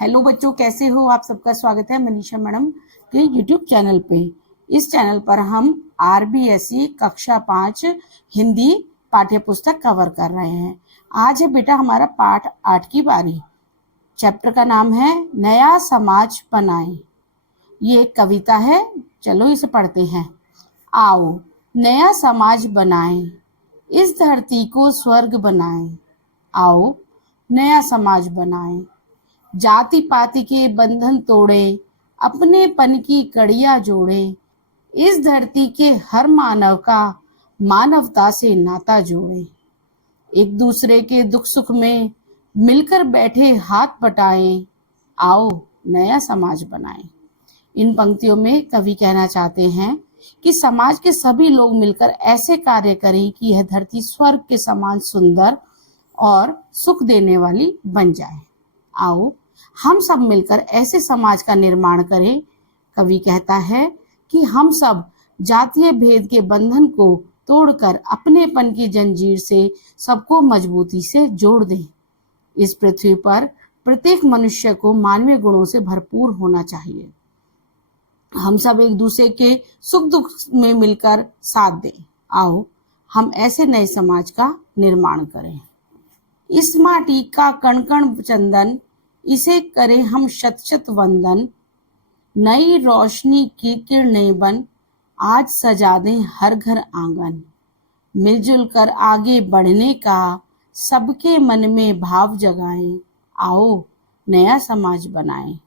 Hello बच्चों, कैसे हो? आप सबका स्वागत है मनीषा मैडम के यूट्यूब चैनल पे। इस चैनल पर हम आरबीएसई कक्षा 5 हिंदी पाठ्य पुस्तक कवर कर रहे हैं। आज है बेटा हमारा पाठ 8 की बारी। चैप्टर का नाम है नया समाज बनाएं। ये एक कविता है, चलो इसे पढ़ते हैं। आओ नया समाज बनाएं, इस धरती को स्वर्ग बनाएं। आओ नया समाज बनाएं, जाति पाति के बंधन तोड़े, अपनेपन की कड़ियां जोड़े। इस धरती के हर मानव का मानवता से नाता जोड़े। एक दूसरे के दुख सुख में मिलकर बैठे हाथ बटाएं। आओ नया समाज बनाएं। इन पंक्तियों में कवि कहना चाहते हैं कि समाज के सभी लोग मिलकर ऐसे कार्य करें कि यह धरती स्वर्ग के समान सुंदर और सुख देने वाली बन जाए। आओ हम सब मिलकर ऐसे समाज का निर्माण करें। कवि कहता है कि हम सब जातीय भेद के बंधन को तोड़कर अपनेपन की जंजीर से सबको मजबूती से जोड़ दें। इस पृथ्वी पर प्रत्येक मनुष्य को मानवीय गुणों से भरपूर होना चाहिए। हम सब एक दूसरे के सुख दुख में मिलकर साथ दें। आओ हम ऐसे नए समाज का निर्माण करें। इस माटी का कण कण चंदन, इसे करें हम शत शत वंदन। नई रोशनी की किरणें बन, आज सजा दें हर घर आंगन। मिलजुल कर आगे बढ़ने का सबके मन में भाव जगाएं। आओ नया समाज बनाएं।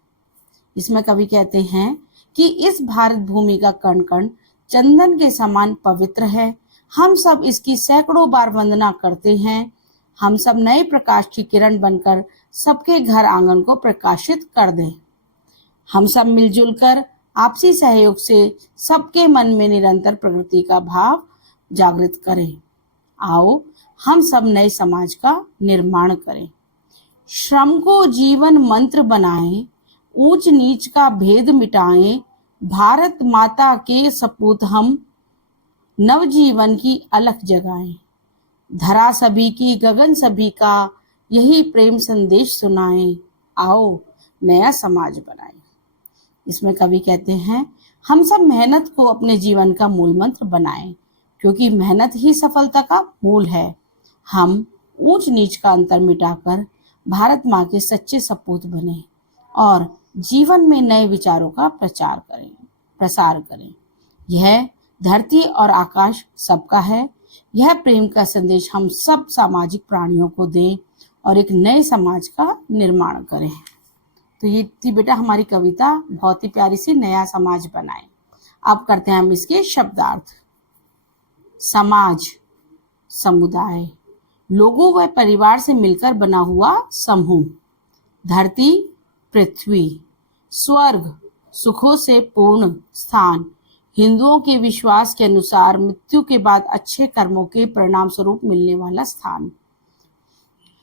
इसमें कवि कहते हैं कि इस भारत भूमि का कण कण चंदन के समान पवित्र है। हम सब इसकी सैकड़ों बार वंदना करते हैं। हम सब नए प्रकाश की किरण बनकर सबके घर आंगन को प्रकाशित कर दें। हम सब मिलजुल कर आपसी सहयोग से सबके मन में निरंतर प्रगति का भाव जागृत करें। आओ हम सब नए समाज का निर्माण करें। श्रम को जीवन मंत्र बनाएं, ऊंच नीच का भेद मिटाएं। भारत माता के सपूत हम, नवजीवन की अलख जगाएं। धरा सभी की गगन सभी का, यही प्रेम संदेश सुनाएं। आओ नया समाज बनाएं। इसमें कवि कहते हैं हम सब मेहनत को अपने जीवन का मूल मंत्र बनाएं, क्योंकि मेहनत ही सफलता का मूल है। हम ऊंच नीच का अंतर मिटाकर भारत माँ के सच्चे सपूत बने और जीवन में नए विचारों का प्रसार करें। यह धरती और आकाश सबका है। यह प्रेम का संदेश हम सब सामाजिक प्राणियों को दें और एक नए समाज का निर्माण करें। तो ये थी बेटा हमारी कविता, बहुत ही प्यारी सी, नया समाज बनाएं। अब करते हैं हम इसके शब्दार्थ। समाज, समुदाय, लोगों व परिवार से मिलकर बना हुआ समूह। धरती, पृथ्वी। स्वर्ग, सुखों से पूर्ण स्थान। हिंदुओं के विश्वास के अनुसार मृत्यु के बाद अच्छे कर्मों के परिणाम स्वरूप मिलने वाला स्थान।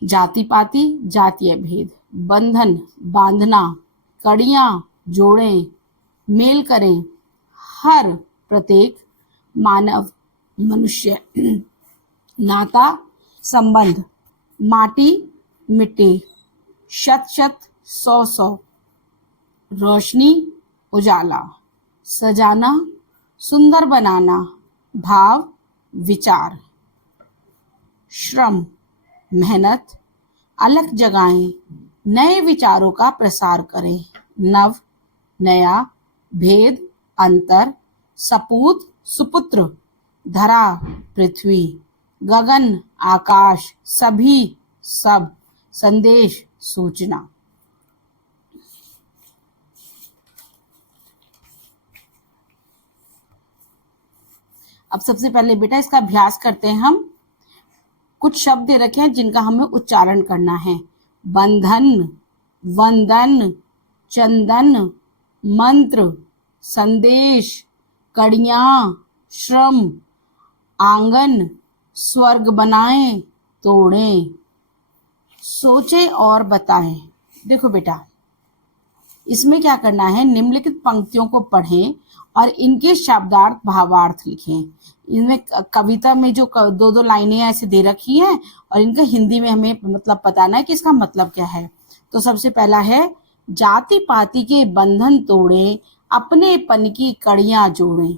जाति पाति, जातीय भेद, बंधन, बांधना, कड़ियां जोड़ें, मेल करें। हर प्रत्येक मानव मनुष्य, नाता संबंध, माटी मिट्टी, शत शत सौ सौ, रोशनी उजाला, सजाना सुंदर बनाना, भाव विचार। श्रम मेहनत, अलख जगाएं, नए विचारों का प्रसार करें। नव नया, भेद अंतर, सपूत सुपुत्र, धरा पृथ्वी, गगन आकाश, सभी सब, संदेश सूचना। अब सबसे पहले बेटा इसका अभ्यास करते हैं हम। कुछ शब्द दे रखे हैं जिनका हमें उच्चारण करना है। बंधन, वंदन, चंदन, मंत्र, संदेश, कड़ियां, श्रम, आंगन, स्वर्ग बनाएं, तोड़ें। सोचें और बताएं। देखो बेटा इसमें क्या करना है, निम्नलिखित पंक्तियों को पढ़ें और इनके शब्दार्थ भावार्थ लिखें। इनमें कविता में जो दो दो लाइनें ऐसे दे रखी हैं और इनका हिंदी में हमें मतलब बताना है कि इसका मतलब क्या है। तो सबसे पहला है जाति पाति के बंधन तोड़ें, अपनेपन की कड़ियां जोड़ें।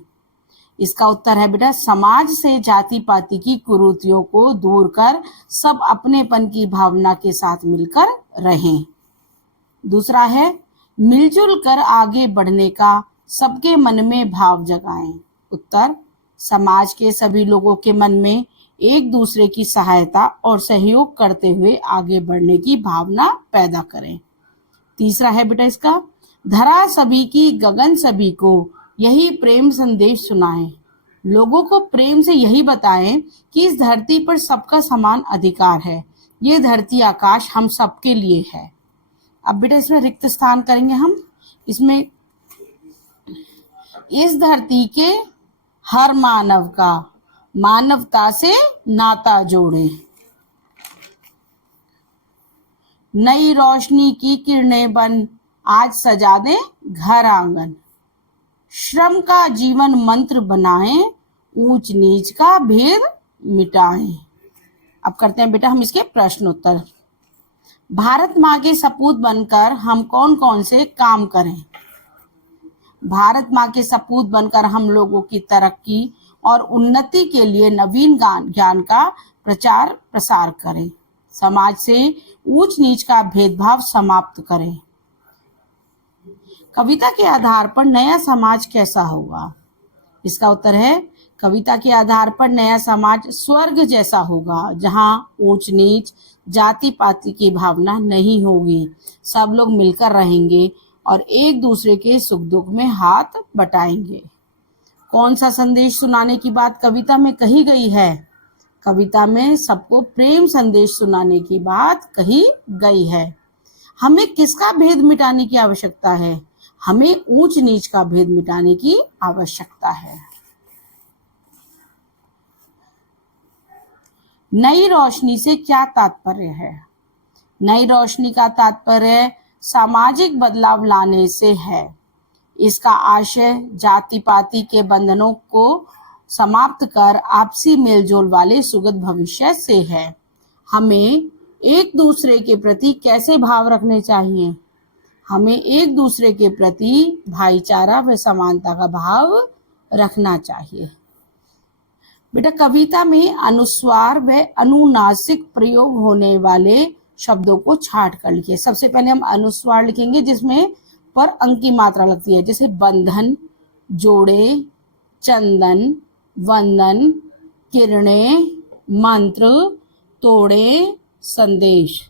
इसका उत्तर है बेटा, समाज से जाति पाति की कुरीतियों को दूर कर सब अपनेपन की भावना के साथ मिलकर रहें। दूसरा है, मिलजुल कर आगे बढ़ने का सबके मन में भाव जगाएं। उत्तर, समाज के सभी लोगों के मन में एक दूसरे की सहायता और सहयोग करते हुए आगे बढ़ने की भावना पैदा करें। तीसरा है बेटा इसका, धरा सभी की गगन सभी को, यही प्रेम संदेश सुनाएं। लोगों को प्रेम से यही बताएं कि इस धरती पर सबका समान अधिकार है। ये धरती आकाश हम सबके लिए है। अब बेटा इसमें रिक्त स्थान करेंगे हम। इसमें इस धरती के हर मानव का मानवता से नाता जोड़े। नई रोशनी की किरणें बन आज सजा दें घर आंगन। श्रम का जीवन मंत्र बनाएं, ऊंच नीच का भेद मिटाएं। अब करते हैं बेटा हम इसके प्रश्न उत्तर। भारत माँ के सपूत बनकर हम कौन कौन से काम करें? भारत माँ के सपूत बनकर हम लोगों की तरक्की और उन्नति के लिए नवीन ज्ञान का प्रचार प्रसार करें। समाज से ऊंच नीच का भेदभाव समाप्त करें। कविता के आधार पर नया समाज कैसा होगा? इसका उत्तर है, कविता के आधार पर नया समाज स्वर्ग जैसा होगा, जहां ऊंच नीच जाति पाति की भावना नहीं होगी। सब लोग मिलकर रहेंगे और एक दूसरे के सुख दुख में हाथ बटाएंगे। कौन सा संदेश सुनाने की बात कविता में कही गई है? कविता में सबको प्रेम संदेश सुनाने की बात कही गई है। हमें किसका भेद मिटाने की आवश्यकता है? हमें ऊंच नीच का भेद मिटाने की आवश्यकता है। नई रोशनी से क्या तात्पर्य है? नई रोशनी का तात्पर्य सामाजिक बदलाव लाने से है। इसका आशय जाति पाति के बंधनों को समाप्त कर आपसी मेलजोल वाले सुगत भविष्य से है। हमें एक दूसरे के प्रति कैसे भाव रखने चाहिए? हमें एक दूसरे के प्रति भाईचारा व समानता का भाव रखना चाहिए। बेटा कविता में अनुस्वार व अनुनासिक प्रयोग होने वाले शब्दों को छांट कर लिखिए। सबसे पहले हम अनुस्वार लिखेंगे जिसमें पर अंक की मात्रा लगती है, जैसे बंधन, जोड़े, चंदन, वंदन, किरणें, मंत्र, तोड़े, संदेश।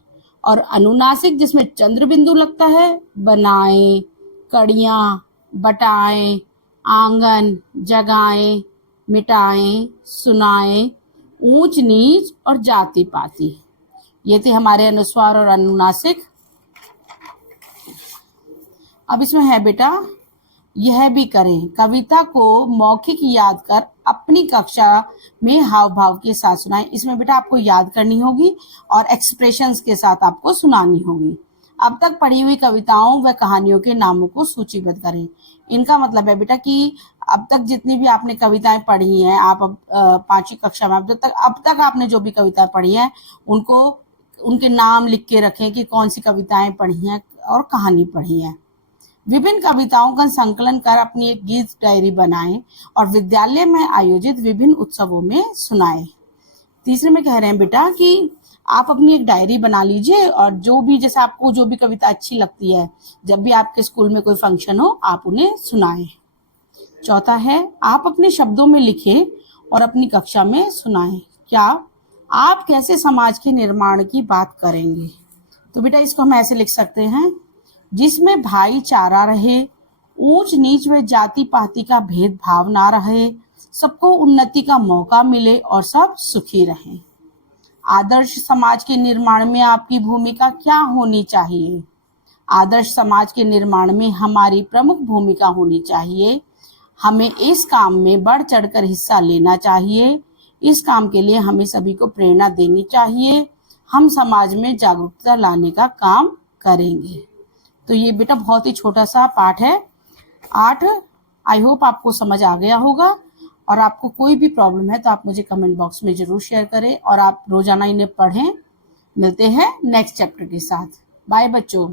और अनुनासिक जिसमें चंद्र बिंदु लगता है, बनाएं, कड़ियां, बटाएं, आंगन, जगाएं, मिटाएं, सुनाएं, ऊंच नीच और जाति पाति। ये थे हमारे अनुस्वार और अनुनासिक। अब इसमें है बेटा, यह भी करें। कविता को मौखिक याद कर अपनी कक्षा में हाव भाव के साथ सुनाएं। इसमें बेटा आपको याद करनी होगी और एक्सप्रेशंस के साथ आपको सुनानी होगी। अब तक पढ़ी हुई कविताओं व कहानियों के नामों को सूचीबद्ध करें। इनका मतलब है बेटा कि अब तक जितनी भी आपने कविताएं पढ़ी हैं, आप अब 5वीं कक्षा में अब तक आपने जो भी कविता पढ़ी है उनको उनके नाम लिख के रखें कि कौन सी कविताएं पढ़ी हैं और कहानी पढ़ी है। विभिन्न कविताओं का संकलन कर अपनी एक गीत डायरी बनाएं और विद्यालय में आयोजित विभिन्न उत्सवों में सुनाएं। तीसरे में कह रहे हैं बेटा कि आप अपनी एक डायरी बना लीजिए और जो भी जैसे आपको जो भी कविता अच्छी लगती है, जब भी आपके स्कूल में कोई फंक्शन हो आप उन्हें सुनाएं। चौथा है, आप अपने शब्दों में लिखें और अपनी कक्षा में सुनाएं। क्या आप कैसे समाज के निर्माण की बात करेंगे? तो बेटा इसको हम ऐसे लिख सकते हैं, जिसमें भाईचारा रहे, ऊंच नीच व जाति पाति का भेदभाव ना रहे, सबको उन्नति का मौका मिले और सब सुखी रहें। आदर्श समाज के निर्माण में आपकी भूमिका क्या होनी चाहिए? आदर्श समाज के निर्माण में हमारी प्रमुख भूमिका होनी चाहिए। हमें इस काम में बढ़ चढ़कर हिस्सा लेना चाहिए। इस काम के लिए हमें सभी को प्रेरणा देनी चाहिए। हम समाज में जागरूकता लाने का काम करेंगे। तो ये बेटा बहुत ही छोटा सा पाठ है 8। आई होप आपको समझ आ गया होगा। और आपको कोई भी प्रॉब्लम है तो आप मुझे कमेंट बॉक्स में जरूर शेयर करें और आप रोजाना इन्हें पढ़ें। मिलते हैं नेक्स्ट चैप्टर के साथ। बाय बच्चों।